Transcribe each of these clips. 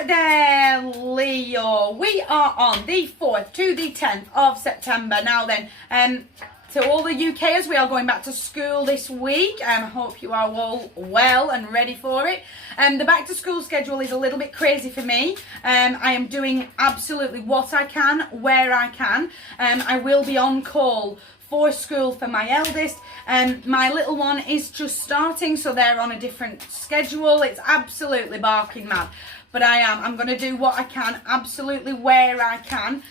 Right there, Leo. We are on the 4th to the 10th of September. Now then, to all the UKers, we are going back to school this week. I hope you are all well and ready for it. The back to school schedule is a little bit crazy for me. I am doing absolutely what I can, where I can. I will be on call for school for my eldest. My little one is just starting, so they're on a different schedule. It's absolutely barking mad. But I'm going to do what I can, absolutely where I can,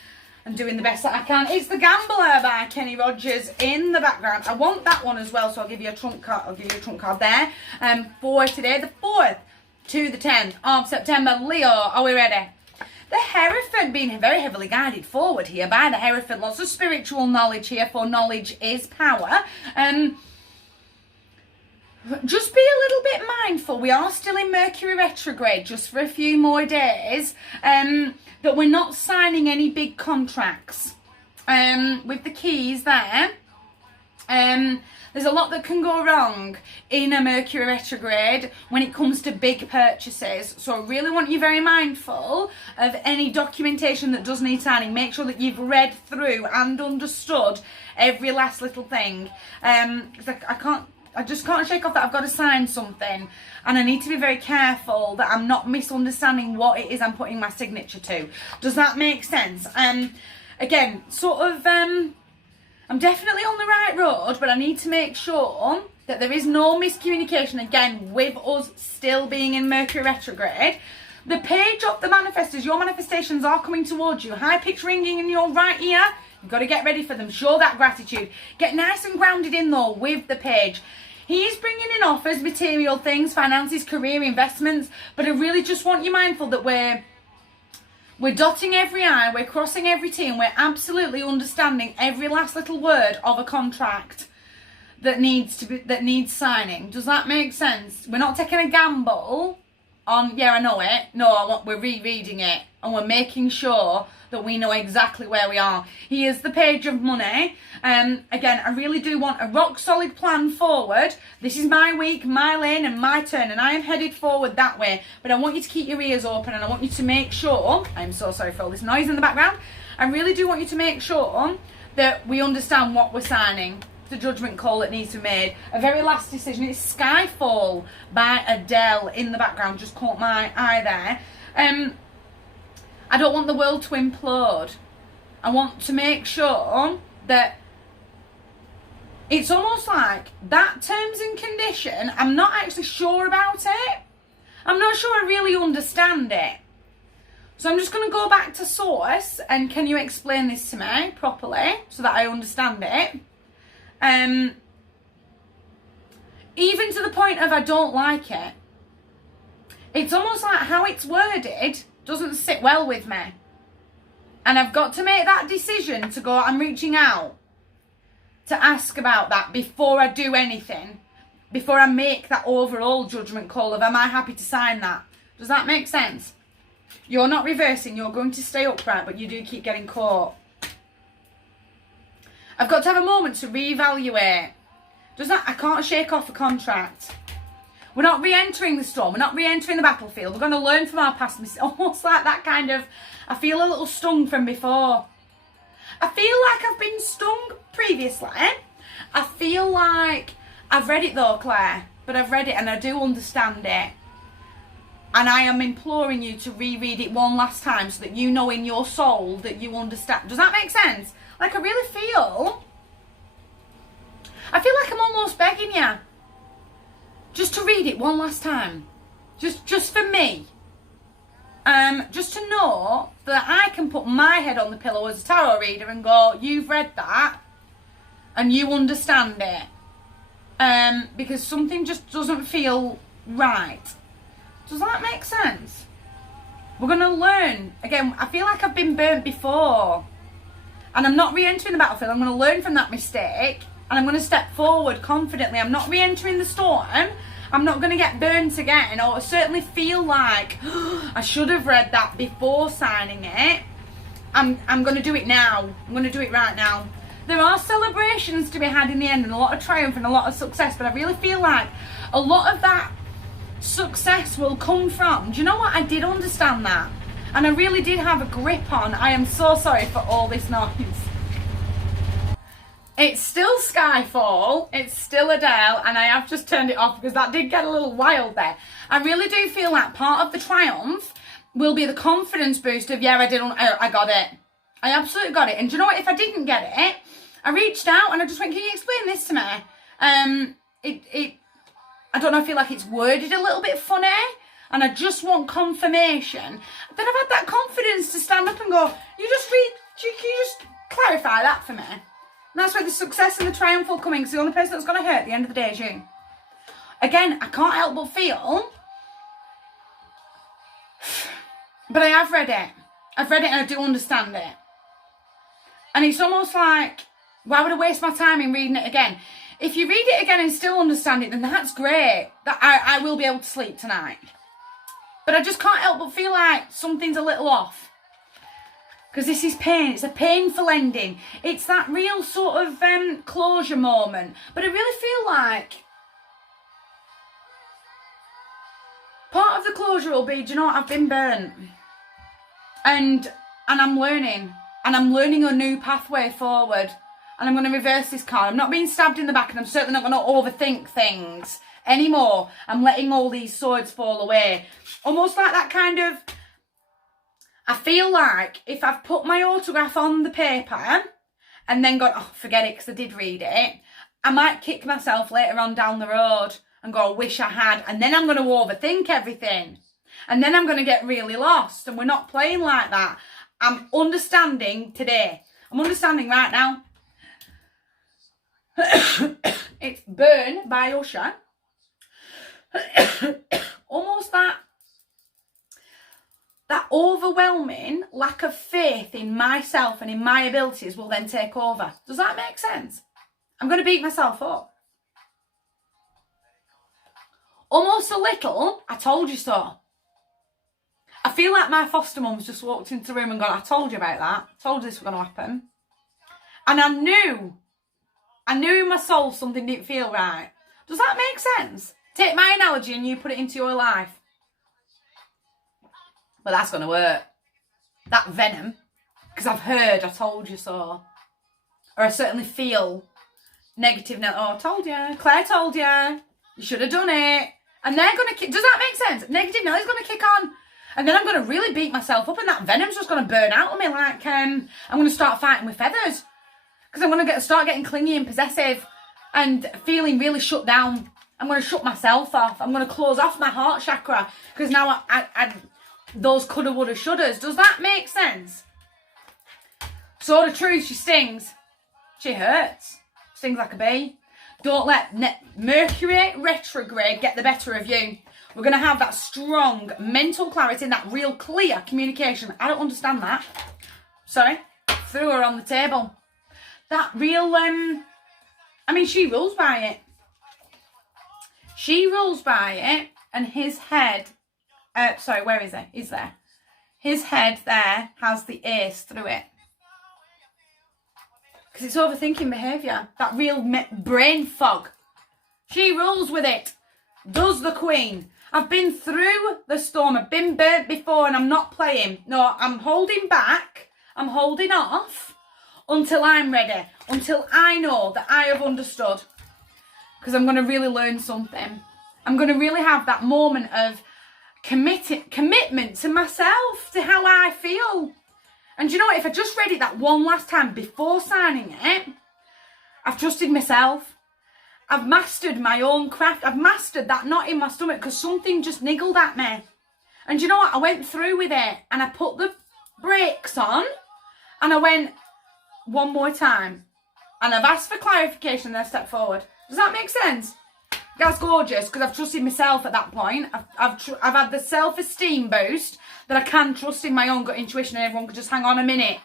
and doing the best that I can. It's The Gambler by Kenny Rogers in the background. I want that one as well, so I'll give you a trump card. I'll give you a trump card there. For today, the 4th to the 10th of September. Leo, are we ready? The Hereford being very heavily guided forward here by the Hereford. Lots of spiritual knowledge here, for knowledge is power. Just be a little bit mindful. We are still in Mercury retrograde just for a few more days. That we're not signing any big contracts. With the keys there. There's a lot that can go wrong in a Mercury retrograde when it comes to big purchases. So I really want you very mindful of any documentation that does need signing. Make sure that you've read through and understood every last little thing. I just can't shake off that I've got to sign something, and I need to be very careful that I'm not misunderstanding what it is I'm putting my signature to. Does that make sense? Again, I'm definitely on the right road, but I need to make sure that there is no miscommunication, again, with us still being in Mercury retrograde. The page of the manifestors, your manifestations are coming towards you. High pitch ringing in your right ear. You've got to get ready for them. Show that gratitude. Get nice and grounded in though with the page. He is bringing in offers, material things, finances, career, investments. But I really just want you mindful that we're dotting every I, we're crossing every T, and we're absolutely understanding every last little word of a contract that needs signing. Does that make sense? We're not taking a gamble on, yeah, I know it. No, we're rereading it, and we're making sure that we know exactly where we are. Here's the page of money. Again, I really do want a rock solid plan forward. This is my week, my lane, and my turn, and I am headed forward that way. But I want you to keep your ears open, and I want you to make sure, I'm so sorry for all this noise in the background. I really do want you to make sure that we understand what we're signing. The judgment call that needs to be made. A very last decision. It's Skyfall by Adele in the background. Just caught my eye there. I don't want the world to implode. I want to make sure that it's almost like that terms and condition, I'm not actually sure about it. I'm not sure I really understand it. So I'm just going to go back to source, and can you explain this to me properly so that I understand it? Even to the point of I don't like it. It's almost like how it's worded doesn't sit well with me. And I've got to make that decision to go, I'm reaching out to ask about that before I do anything. Before I make that overall judgment call of, am I happy to sign that? Does that make sense? You're not reversing, you're going to stay upright, but you do keep getting caught. I've got to have a moment to reevaluate. I can't shake off a contract. We're not re-entering the storm. We're not re-entering the battlefield. We're going to learn from our past mistakes. Almost like that kind of, I feel a little stung from before. I feel like I've been stung previously. I feel like, I've read it though, Claire. But I've read it and I do understand it. And I am imploring you to reread it one last time so that you know in your soul that you understand. Does that make sense? Like I really feel like I'm almost begging you just to read it one last time. Just for me. Just to know that I can put my head on the pillow as a tarot reader and go, you've read that and you understand it. Because something just doesn't feel right. Does that make sense? We're going to learn. Again, I feel like I've been burnt before. And I'm not re-entering the battlefield. I'm going to learn from that mistake. And I'm going to step forward confidently. I'm not re-entering the storm. I'm not going to get burnt again. Or certainly feel like, I should have read that before signing it. I'm going to do it now. I'm going to do it right now. There are celebrations to be had in the end. And a lot of triumph and a lot of success. But I really feel like a lot of that success will come from. Do you know what? I did understand that. And I really did have a grip on. I am so sorry for all this noise. It's still Skyfall, it's still Adele, and I have just turned it off because that did get a little wild there. I really do feel like part of the triumph will be the confidence boost of, yeah, I got it. I absolutely got it. And do you know what? If I didn't get it, I reached out and I just went, can you explain this to me? I don't know, I feel like it's worded a little bit funny, and I just want confirmation. Then I've had that confidence to stand up and go, can you just clarify that for me? And that's where the success and the triumph will come in, because the only person that's going to hurt at the end of the day is you. Again, I can't help but feel, but I have read it. I've read it and I do understand it. And it's almost like, why would I waste my time in reading it again? If you read it again and still understand it, then that's great. That I will be able to sleep tonight. But I just can't help but feel like something's a little off. Because this is pain. It's a painful ending. It's that real sort of closure moment. But I really feel like part of the closure will be, do you know what, I've been burnt. And I'm learning. And I'm learning a new pathway forward. And I'm going to reverse this card. I'm not being stabbed in the back, and I'm certainly not going to overthink things anymore. I'm letting all these swords fall away. Almost like that kind of, I feel like if I've put my autograph on the paper and then gone, oh, forget it because I did read it, I might kick myself later on down the road and go, I wish I had. And then I'm going to overthink everything. And then I'm going to get really lost. And we're not playing like that. I'm understanding today. I'm understanding right now. It's Burn by Usher. Almost that overwhelming lack of faith in myself and in my abilities will then take over. Does that make sense? I'm going to beat myself up. Almost a little, I told you so. I feel like my foster mum's just walked into the room and gone, I told you about that. I told you this was going to happen. And I knew in my soul something didn't feel right. Does that make sense? Take my analogy and you put it into your life. But that's going to work. That venom. Because I've heard, I told you so. Or I certainly feel negative now. Oh, I told you. Claire told you. You should have done it. And they're going to kick. Does that make sense? Negative Nelly's going to kick on. And then I'm going to really beat myself up. And that venom's just going to burn out of me. Like, I'm going to start fighting with feathers. Because I'm going to start getting clingy and possessive. And feeling really shut down. I'm going to shut myself off. I'm going to close off my heart chakra. Because now I those coulda, woulda, shouldas. Does that make sense? Sword of Truth, she stings. She hurts. Stings like a bee. Don't let Mercury retrograde get the better of you. We're going to have that strong mental clarity and that real clear communication. I don't understand that. Sorry. Threw her on the table. That real, I mean, she rules by it. She rules by it, and his head, sorry, where is it? He's there. His head there has the ace through it. Because it's overthinking behaviour. That real brain fog. She rules with it. Does the Queen. I've been through the storm. I've been burnt before and I'm not playing. No, I'm holding back. I'm holding off until I'm ready. Until I know that I have understood. Because I'm going to really learn something. I'm going to really have that moment of commitment to myself, to how I feel. And you know what? If I just read it that one last time before signing it, I've trusted myself. I've mastered my own craft. I've mastered that knot in my stomach because something just niggled at me. And you know what? I went through with it and I put the brakes on and I went one more time. And I've asked for clarification and I stepped forward. Does that make sense? That's gorgeous because I've trusted myself at that point. I've had the self-esteem boost that I can trust in my own gut intuition and everyone could just hang on a minute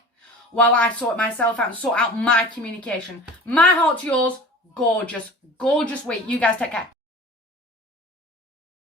while I sort myself out and sort out my communication. My heart to yours, gorgeous, gorgeous week. You guys take care.